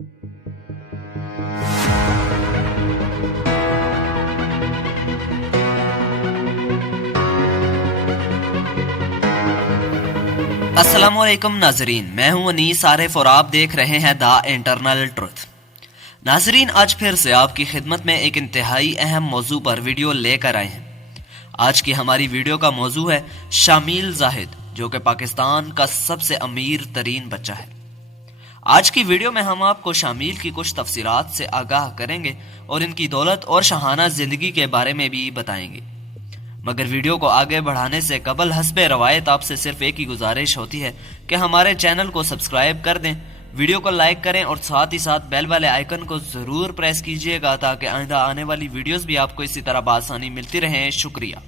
अस्सलामुअलैकुम नाजरीन, मैं हूं अनीस आरिफ और आप देख रहे हैं द इंटरनल ट्रुथ। नाजरीन, आज फिर से आपकी खिदमत में एक इंतहाई अहम मौजू पर वीडियो लेकर आए हैं। आज की हमारी वीडियो का मौजू है शामिल जाहिद, जो कि पाकिस्तान का सबसे अमीर तरीन बच्चा है। आज की वीडियो में हम आपको शामिल की कुछ तफसीलात से आगाह करेंगे और इनकी दौलत और शाहाना जिंदगी के बारे में भी बताएंगे। मगर वीडियो को आगे बढ़ाने से कबल हस्बे रवायत आपसे सिर्फ एक ही गुजारिश होती है कि हमारे चैनल को सब्सक्राइब कर दें, वीडियो को लाइक करें और साथ ही साथ बेल वाले आइकन को जरूर प्रेस कीजिएगा ताकि आइंदा आने वाली वीडियोस भी आपको इसी तरह बआसानी मिलती रहें। शुक्रिया।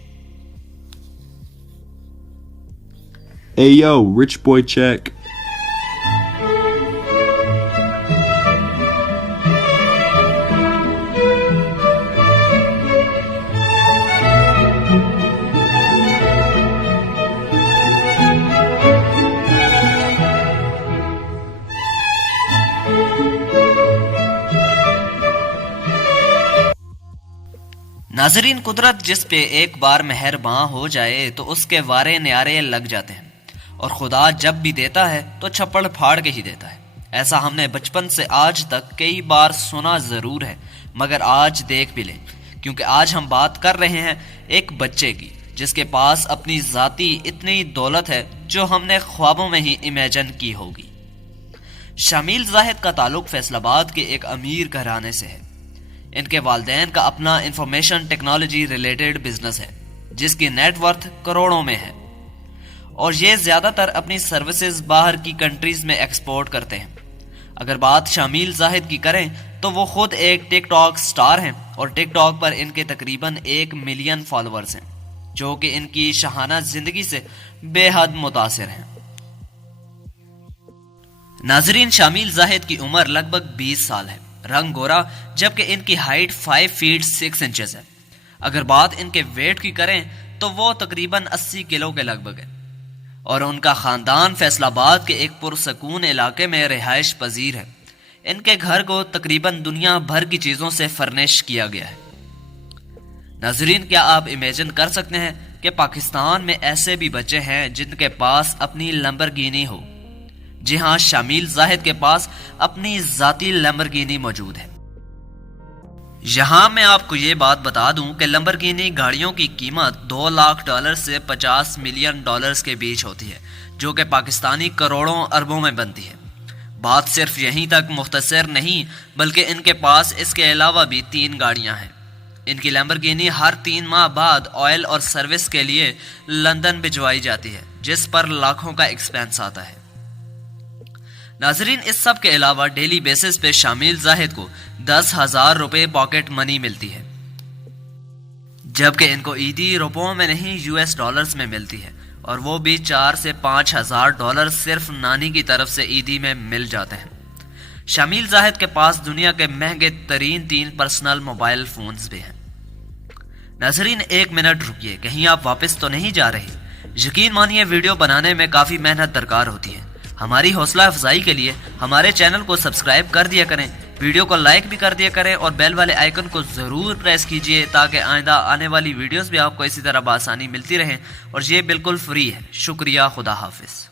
Hey yo, Rich Boy Check. नाजरीन, कुदरत जिस पे एक बार मेहरबान हो जाए तो उसके वारे न्यारे लग जाते हैं, और खुदा जब भी देता है तो छप्पड़ फाड़ के ही देता है। ऐसा हमने बचपन से आज तक कई बार सुना जरूर है, मगर आज देख भी लें, क्योंकि आज हम बात कर रहे हैं एक बच्चे की जिसके पास अपनी जाती इतनी दौलत है जो हमने ख्वाबों में ही इमेजिन की होगी। शामिल जाहिद का ताल्लुक फैसलाबाद के एक अमीर घराने से है। इनके वालिदैन का अपना इंफॉर्मेशन टेक्नोलॉजी रिलेटेड बिजनेस है जिसकी नेटवर्थ करोड़ों में है, और ये ज्यादातर अपनी सर्विसेज बाहर की कंट्रीज में एक्सपोर्ट करते हैं। अगर बात शामिल जाहिद की करें तो वो खुद एक टिकटॉक स्टार हैं और टिकटॉक पर इनके तकरीबन 1 मिलियन फॉलोअर्स हैं, जो कि इनकी शाहाना जिंदगी से बेहद मुतासिर हैं। नाजरीन, शामिल जाहिद की उम्र लगभग 20 साल है, रंग गोरा, जबकि इनकी हाइट 5 फीट 6 इंचेस है। अगर बात इनके वेट की करें तो वो तकरीबन 80 किलो के लगभग है, और उनका खानदान फैसलाबाद के एक पुरसकून इलाके में रिहाइश पजीर है। इनके घर को तकरीबन दुनिया भर की चीजों से फर्निश किया गया है। नाजरीन, क्या आप इमेजिन कर सकते हैं कि पाकिस्तान में ऐसे भी बच्चे हैं जिनके पास अपनी लैम्बोर्गिनी हो? जी हाँ, शामिल जाहिद के पास अपनी जाती लैम्बोर्गिनी मौजूद है। यहां मैं आपको ये बात बता दूं कि लैम्बोर्गिनी गाड़ियों की कीमत $2 लाख से $50 मिलियन के बीच होती है, जो कि पाकिस्तानी करोड़ों अरबों में बनती है। बात सिर्फ यहीं तक मुख्तसर नहीं, बल्कि इनके पास इसके अलावा भी 3 गाड़ियां हैं। इनकी लैम्बोर्गिनी हर 3 माह बाद ऑयल और सर्विस के लिए लंदन भिजवाई जाती है, जिस पर लाखों का एक्सपेंस आता है। नाजरीन, इस सब के अलावा डेली बेसिस पे शामिल जाहिद को 10,000 रुपए पॉकेट मनी मिलती है, जबकि इनको ईदी रुपयों में नहीं US डॉलर्स में मिलती है, और वो भी 4 से 5,000 डॉलर सिर्फ नानी की तरफ से ईदी में मिल जाते हैं। शामिल जाहिद के पास दुनिया के महंगे तरीन 3 पर्सनल मोबाइल फोन्स भी हैं। नाजरीन, 1 मिनट रुकिए, कहीं आप वापस तो नहीं जा रहे? यकीन मानिए, वीडियो बनाने में काफी मेहनत दरकार होती है। हमारी हौसला अफजाई के लिए हमारे चैनल को सब्सक्राइब कर दिया करें, वीडियो को लाइक भी कर दिया करें और बेल वाले आइकन को जरूर प्रेस कीजिए ताकि आइंदा आने वाली वीडियोस भी आपको इसी तरह बआसानी मिलती रहें, और ये बिल्कुल फ्री है। शुक्रिया, खुदा हाफिज।